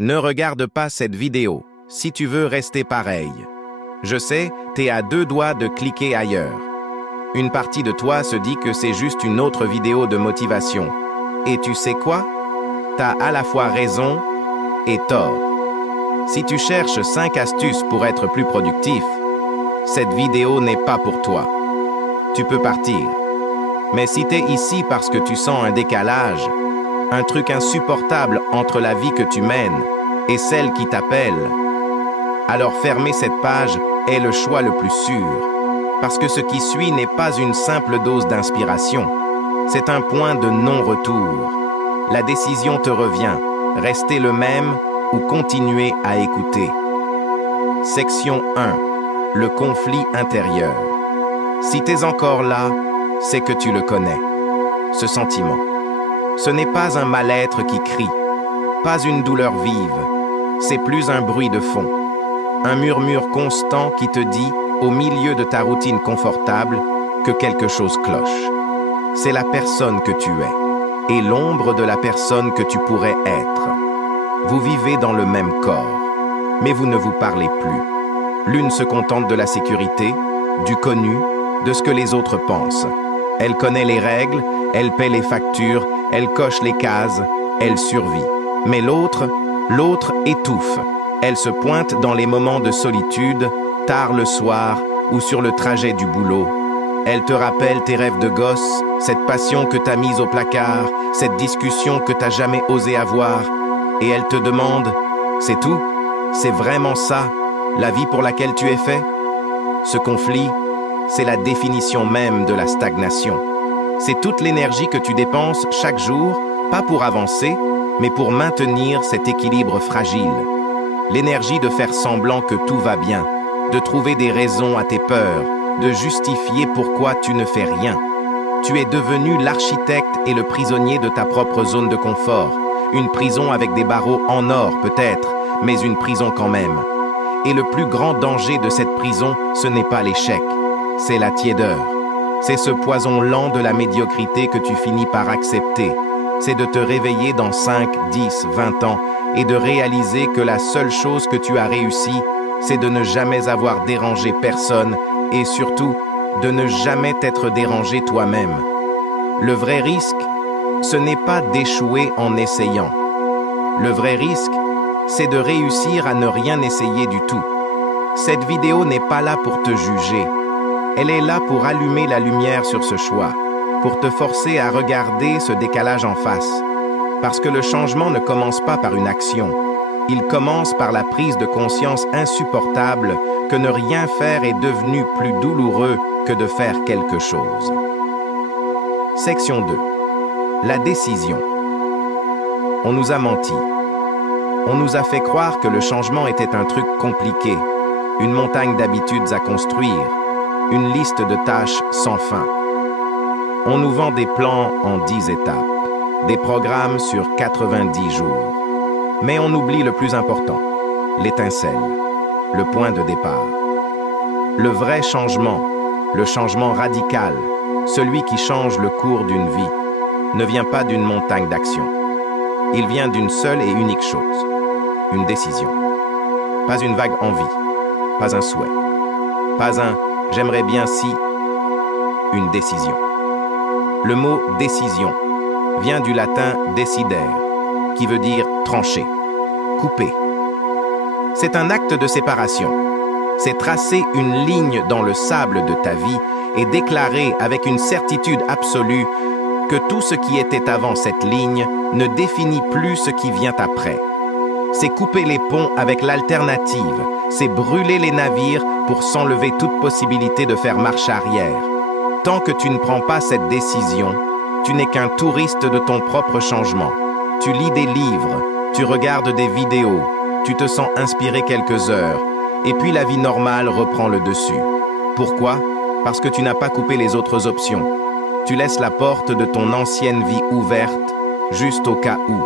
Ne regarde pas cette vidéo, si tu veux rester pareil. Je sais, t'es à 2 doigts de cliquer ailleurs. Une partie de toi se dit que c'est juste une autre vidéo de motivation. Et tu sais quoi? T'as à la fois raison et tort. Si tu cherches 5 astuces pour être plus productif, cette vidéo n'est pas pour toi. Tu peux partir. Mais si t'es ici parce que tu sens un décalage, un truc insupportable entre la vie que tu mènes et celle qui t'appelle, alors fermer cette page est le choix le plus sûr, parce que ce qui suit n'est pas une simple dose d'inspiration, c'est un point de non-retour. La décision te revient, rester le même ou continuer à écouter. Section 1. Le conflit intérieur. Si t'es encore là, c'est que tu le connais, ce sentiment. Ce n'est pas un mal-être qui crie, pas une douleur vive, c'est plus un bruit de fond, un murmure constant qui te dit, au milieu de ta routine confortable, que quelque chose cloche. C'est la personne que tu es, et l'ombre de la personne que tu pourrais être. Vous vivez dans le même corps, mais vous ne vous parlez plus. L'une se contente de la sécurité, du connu, de ce que les autres pensent. Elle connaît les règles, elle paie les factures, elle coche les cases, elle survit. Mais l'autre étouffe. Elle se pointe dans les moments de solitude, tard le soir ou sur le trajet du boulot. Elle te rappelle tes rêves de gosse, cette passion que t'as mise au placard, cette discussion que t'as jamais osé avoir. Et elle te demande, c'est tout? C'est vraiment ça, la vie pour laquelle tu es fait? Ce conflit, c'est la définition même de la stagnation. C'est toute l'énergie que tu dépenses chaque jour, pas pour avancer, mais pour maintenir cet équilibre fragile. L'énergie de faire semblant que tout va bien, de trouver des raisons à tes peurs, de justifier pourquoi tu ne fais rien. Tu es devenu l'architecte et le prisonnier de ta propre zone de confort. Une prison avec des barreaux en or peut-être, mais une prison quand même. Et le plus grand danger de cette prison, ce n'est pas l'échec, c'est la tiédeur. C'est ce poison lent de la médiocrité que tu finis par accepter. C'est de te réveiller dans 5, 10, 20 ans et de réaliser que la seule chose que tu as réussi, c'est de ne jamais avoir dérangé personne et surtout de ne jamais t'être dérangé toi-même. Le vrai risque, ce n'est pas d'échouer en essayant. Le vrai risque, c'est de réussir à ne rien essayer du tout. Cette vidéo n'est pas là pour te juger. Elle est là pour allumer la lumière sur ce choix, pour te forcer à regarder ce décalage en face. Parce que le changement ne commence pas par une action. Il commence par la prise de conscience insupportable que ne rien faire est devenu plus douloureux que de faire quelque chose. Section 2. La décision. On nous a menti. On nous a fait croire que le changement était un truc compliqué, une montagne d'habitudes à construire, une liste de tâches sans fin. On nous vend des plans en 10 étapes, des programmes sur 90 jours. Mais on oublie le plus important, l'étincelle, le point de départ. Le vrai changement, le changement radical, celui qui change le cours d'une vie, ne vient pas d'une montagne d'actions. Il vient d'une seule et unique chose, une décision. Pas une vague envie, pas un souhait, pas un « j'aimerais bien si », une décision. Le mot « décision » vient du latin « decidere », qui veut dire « trancher », « couper ». C'est un acte de séparation. C'est tracer une ligne dans le sable de ta vie et déclarer avec une certitude absolue que tout ce qui était avant cette ligne ne définit plus ce qui vient après. C'est couper les ponts avec l'alternative, c'est brûler les navires pour s'enlever toute possibilité de faire marche arrière. Tant que tu ne prends pas cette décision, tu n'es qu'un touriste de ton propre changement. Tu lis des livres, tu regardes des vidéos, tu te sens inspiré quelques heures, et puis la vie normale reprend le dessus. Pourquoi? Parce que tu n'as pas coupé les autres options. Tu laisses la porte de ton ancienne vie ouverte, juste au cas où.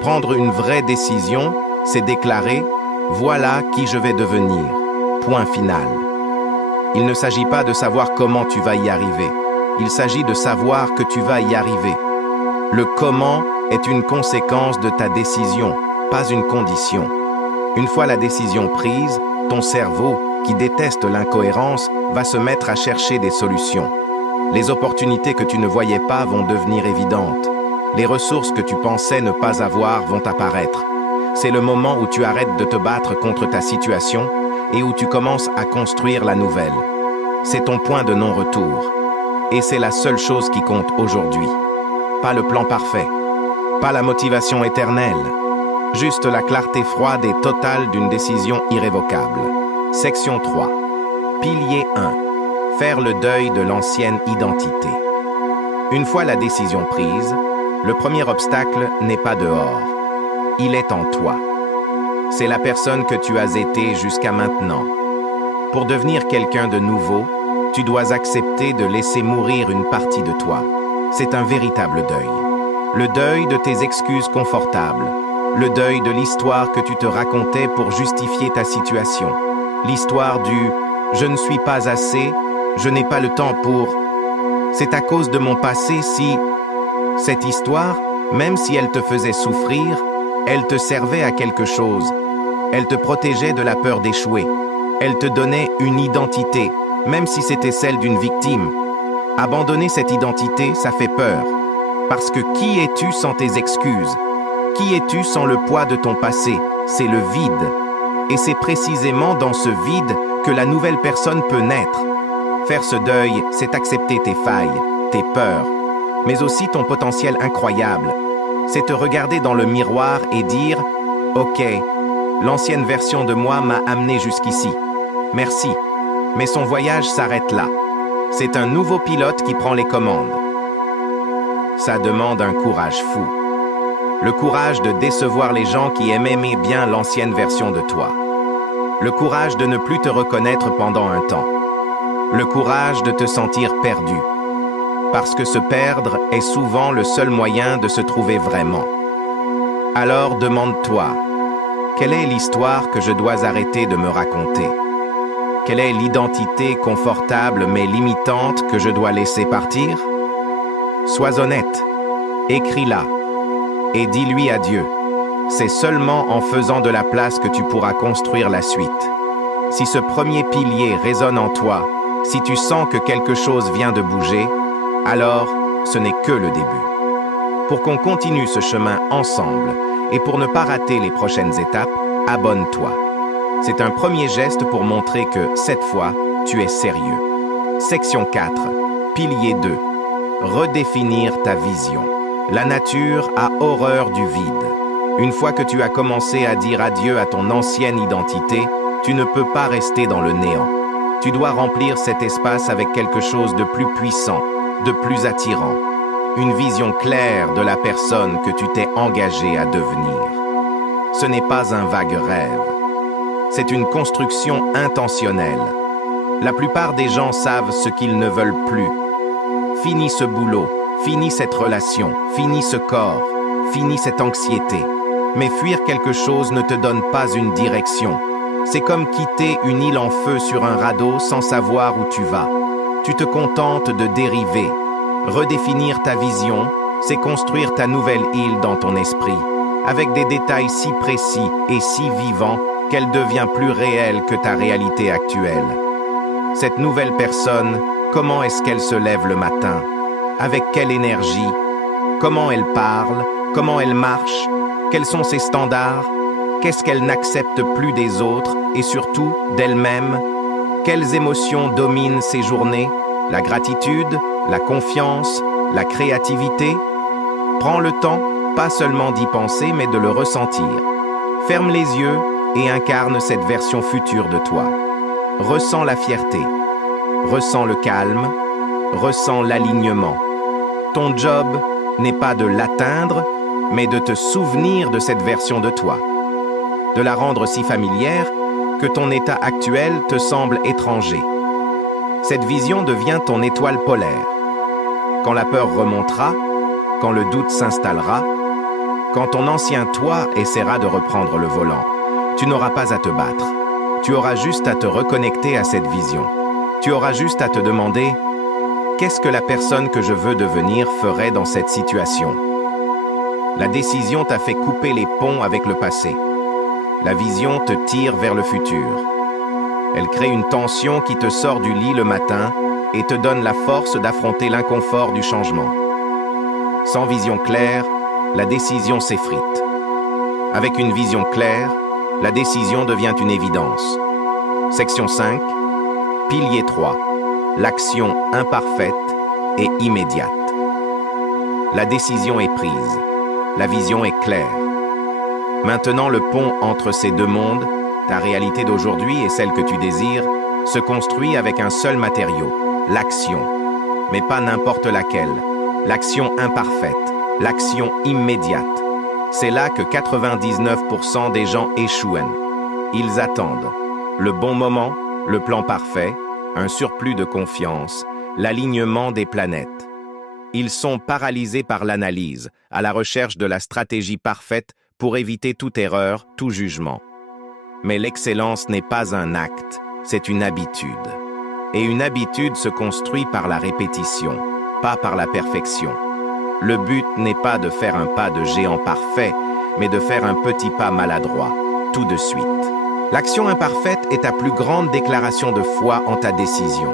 Prendre une vraie décision, c'est déclarer « Voilà qui je vais devenir ». Point final. Il ne s'agit pas de savoir comment tu vas y arriver. Il s'agit de savoir que tu vas y arriver. Le comment est une conséquence de ta décision. pas une condition. Une fois la décision prise, ton cerveau, qui déteste l'incohérence, va se mettre à chercher des solutions. Les opportunités que tu ne voyais pas vont devenir évidentes. Les ressources que tu pensais ne pas avoir vont apparaître. C'est le moment où tu arrêtes de te battre contre ta situation et où tu commences à construire la nouvelle. C'est ton point de non-retour. Et c'est la seule chose qui compte aujourd'hui. Pas le plan parfait, pas la motivation éternelle, juste la clarté froide et totale d'une décision irrévocable. Section 3. Pilier 1. Faire le deuil de l'ancienne identité. Une fois la décision prise, le premier obstacle n'est pas dehors. Il est en toi. C'est la personne que tu as été jusqu'à maintenant. Pour devenir quelqu'un de nouveau, tu dois accepter de laisser mourir une partie de toi. C'est un véritable deuil. Le deuil de tes excuses confortables. Le deuil de l'histoire que tu te racontais pour justifier ta situation. L'histoire du « je ne suis pas assez, je n'ai pas le temps pour… » C'est à cause de mon passé si… Cette histoire, même si elle te faisait souffrir, elle te servait à quelque chose. Elle te protégeait de la peur d'échouer. Elle te donnait une identité, même si c'était celle d'une victime. Abandonner cette identité, ça fait peur. Parce que qui es-tu sans tes excuses? Qui es-tu sans le poids de ton passé? C'est le vide. Et c'est précisément dans ce vide que la nouvelle personne peut naître. Faire ce deuil, c'est accepter tes failles, tes peurs, mais aussi ton potentiel incroyable. C'est te regarder dans le miroir et dire « Ok, l'ancienne version de moi m'a amené jusqu'ici. Merci, mais son voyage s'arrête là. C'est un nouveau pilote qui prend les commandes. » Ça demande un courage fou. Le courage de décevoir les gens qui aimaient bien l'ancienne version de toi. Le courage de ne plus te reconnaître pendant un temps. Le courage de te sentir perdu. Parce que se perdre est souvent le seul moyen de se trouver vraiment. Alors demande-toi, quelle est l'histoire que je dois arrêter de me raconter? Quelle est l'identité confortable mais limitante que je dois laisser partir? Sois honnête, écris-la et dis-lui adieu. C'est seulement en faisant de la place que tu pourras construire la suite. Si ce premier pilier résonne en toi, si tu sens que quelque chose vient de bouger, alors ce n'est que le début. Pour qu'on continue ce chemin ensemble et pour ne pas rater les prochaines étapes, abonne-toi. C'est un premier geste pour montrer que, cette fois, tu es sérieux. Section 4. Pilier 2. Redéfinir ta vision. La nature a horreur du vide. Une fois que tu as commencé à dire adieu à ton ancienne identité, tu ne peux pas rester dans le néant. Tu dois remplir cet espace avec quelque chose de plus puissant, de plus attirant. Une vision claire de la personne que tu t'es engagé à devenir. Ce n'est pas un vague rêve. C'est une construction intentionnelle. La plupart des gens savent ce qu'ils ne veulent plus. Fini ce boulot, fini cette relation, fini ce corps, fini cette anxiété. Mais fuir quelque chose ne te donne pas une direction. C'est comme quitter une île en feu sur un radeau sans savoir où tu vas. Tu te contentes de dériver. Redéfinir ta vision, c'est construire ta nouvelle île dans ton esprit, avec des détails si précis et si vivants qu'elle devient plus réelle que ta réalité actuelle. Cette nouvelle personne, comment est-ce qu'elle se lève le matin? Avec quelle énergie? Comment elle parle? Comment elle marche? Quels sont ses standards? Qu'est-ce qu'elle n'accepte plus des autres et surtout d'elle-même? Quelles émotions dominent ses journées? La gratitude, la confiance, la créativité? Prends le temps, pas seulement d'y penser, mais de le ressentir. Ferme les yeux et incarne cette version future de toi. Ressens la fierté, ressens le calme, ressens l'alignement. Ton job n'est pas de l'atteindre, mais de te souvenir de cette version de toi. De la rendre si familière que ton état actuel te semble étranger. Cette vision devient ton étoile polaire. Quand la peur remontera, quand le doute s'installera, quand ton ancien toi essaiera de reprendre le volant, tu n'auras pas à te battre. Tu auras juste à te reconnecter à cette vision. Tu auras juste à te demander « Qu'est-ce que la personne que je veux devenir ferait dans cette situation ?» La décision t'a fait couper les ponts avec le passé. La vision te tire vers le futur. Elle crée une tension qui te sort du lit le matin et te donne la force d'affronter l'inconfort du changement. Sans vision claire, la décision s'effrite. Avec une vision claire, la décision devient une évidence. Section 5, pilier 3, l'action imparfaite et immédiate. La décision est prise, la vision est claire. Maintenant, le pont entre ces deux mondes, ta réalité d'aujourd'hui et celle que tu désires, se construit avec un seul matériau, l'action. Mais pas n'importe laquelle, l'action imparfaite, l'action immédiate. C'est là que 99% des gens échouent. Ils attendent le bon moment, le plan parfait, un surplus de confiance, l'alignement des planètes. Ils sont paralysés par l'analyse, à la recherche de la stratégie parfaite pour éviter toute erreur, tout jugement. Mais l'excellence n'est pas un acte, c'est une habitude. Et une habitude se construit par la répétition, pas par la perfection. Le but n'est pas de faire un pas de géant parfait, mais de faire un petit pas maladroit, tout de suite. L'action imparfaite est ta plus grande déclaration de foi en ta décision.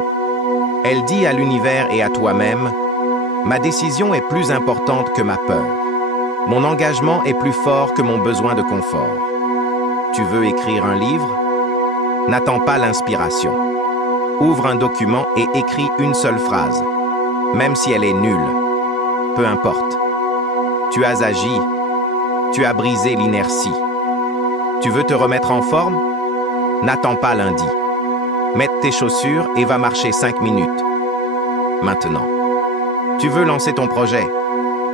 Elle dit à l'univers et à toi-même, « Ma décision est plus importante que ma peur. Mon engagement est plus fort que mon besoin de confort. » Tu veux écrire un livre? N'attends pas l'inspiration. Ouvre un document et écris une seule phrase, même si elle est nulle. Peu importe. Tu as agi. Tu as brisé l'inertie. Tu veux te remettre en forme? N'attends pas lundi. Mets tes chaussures et va marcher 5 minutes. Maintenant. Tu veux lancer ton projet?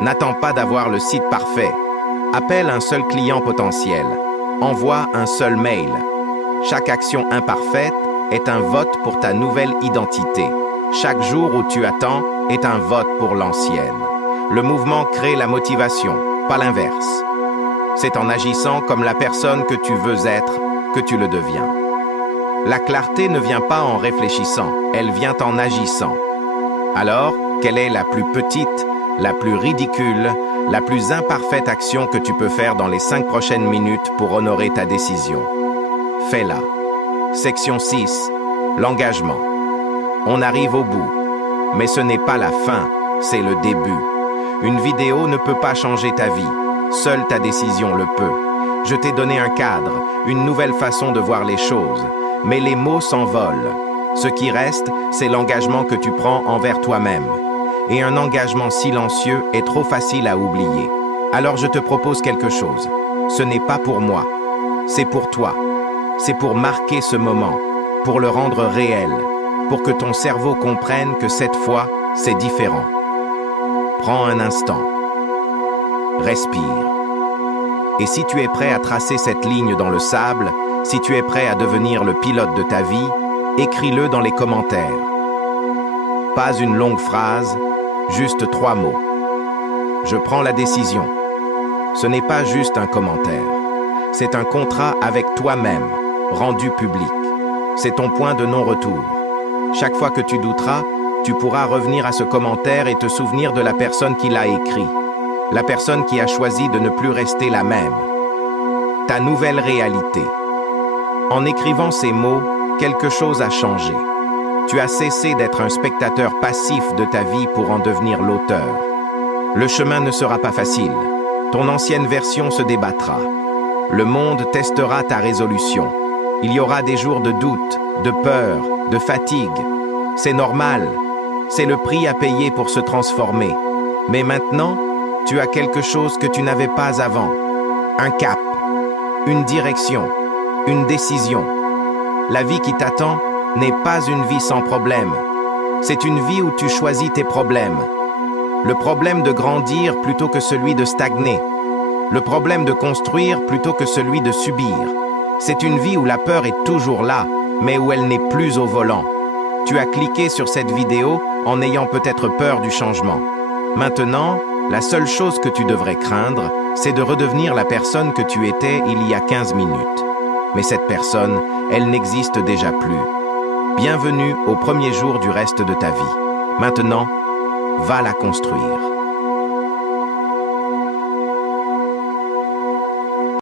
N'attends pas d'avoir le site parfait. Appelle un seul client potentiel. Envoie un seul mail. Chaque action imparfaite est un vote pour ta nouvelle identité. Chaque jour où tu attends est un vote pour l'ancienne. Le mouvement crée la motivation, pas l'inverse. C'est en agissant comme la personne que tu veux être que tu le deviens. La clarté ne vient pas en réfléchissant, elle vient en agissant. Alors, quelle est la plus petite, la plus ridicule, la plus imparfaite action que tu peux faire dans les 5 prochaines minutes pour honorer ta décision? Fais-la. Section 6. L'engagement. On arrive au bout. Mais ce n'est pas la fin, c'est le début. Une vidéo ne peut pas changer ta vie. Seule ta décision le peut. Je t'ai donné un cadre, une nouvelle façon de voir les choses. Mais les mots s'envolent. Ce qui reste, c'est l'engagement que tu prends envers toi-même. Et un engagement silencieux est trop facile à oublier. Alors je te propose quelque chose. Ce n'est pas pour moi. C'est pour toi. C'est pour marquer ce moment, pour le rendre réel, pour que ton cerveau comprenne que cette fois, c'est différent. Prends un instant. Respire. Et si tu es prêt à tracer cette ligne dans le sable, si tu es prêt à devenir le pilote de ta vie, écris-le dans les commentaires. Pas une longue phrase, juste 3 mots. Je prends la décision. Ce n'est pas juste un commentaire. C'est un contrat avec toi-même, rendu public. C'est ton point de non-retour. Chaque fois que tu douteras, tu pourras revenir à ce commentaire et te souvenir de la personne qui l'a écrit. La personne qui a choisi de ne plus rester la même. Ta nouvelle réalité. En écrivant ces mots, quelque chose a changé. Tu as cessé d'être un spectateur passif de ta vie pour en devenir l'auteur. Le chemin ne sera pas facile. Ton ancienne version se débattra. Le monde testera ta résolution. Il y aura des jours de doute, de peur, de fatigue. C'est normal. C'est le prix à payer pour se transformer. Mais maintenant, tu as quelque chose que tu n'avais pas avant. Un cap, une direction, une décision. La vie qui t'attend n'est pas une vie sans problème. C'est une vie où tu choisis tes problèmes. Le problème de grandir plutôt que celui de stagner. Le problème de construire plutôt que celui de subir. C'est une vie où la peur est toujours là, mais où elle n'est plus au volant. Tu as cliqué sur cette vidéo en ayant peut-être peur du changement. Maintenant, la seule chose que tu devrais craindre, c'est de redevenir la personne que tu étais il y a 15 minutes. Mais cette personne, elle n'existe déjà plus. Bienvenue au premier jour du reste de ta vie. Maintenant, va la construire.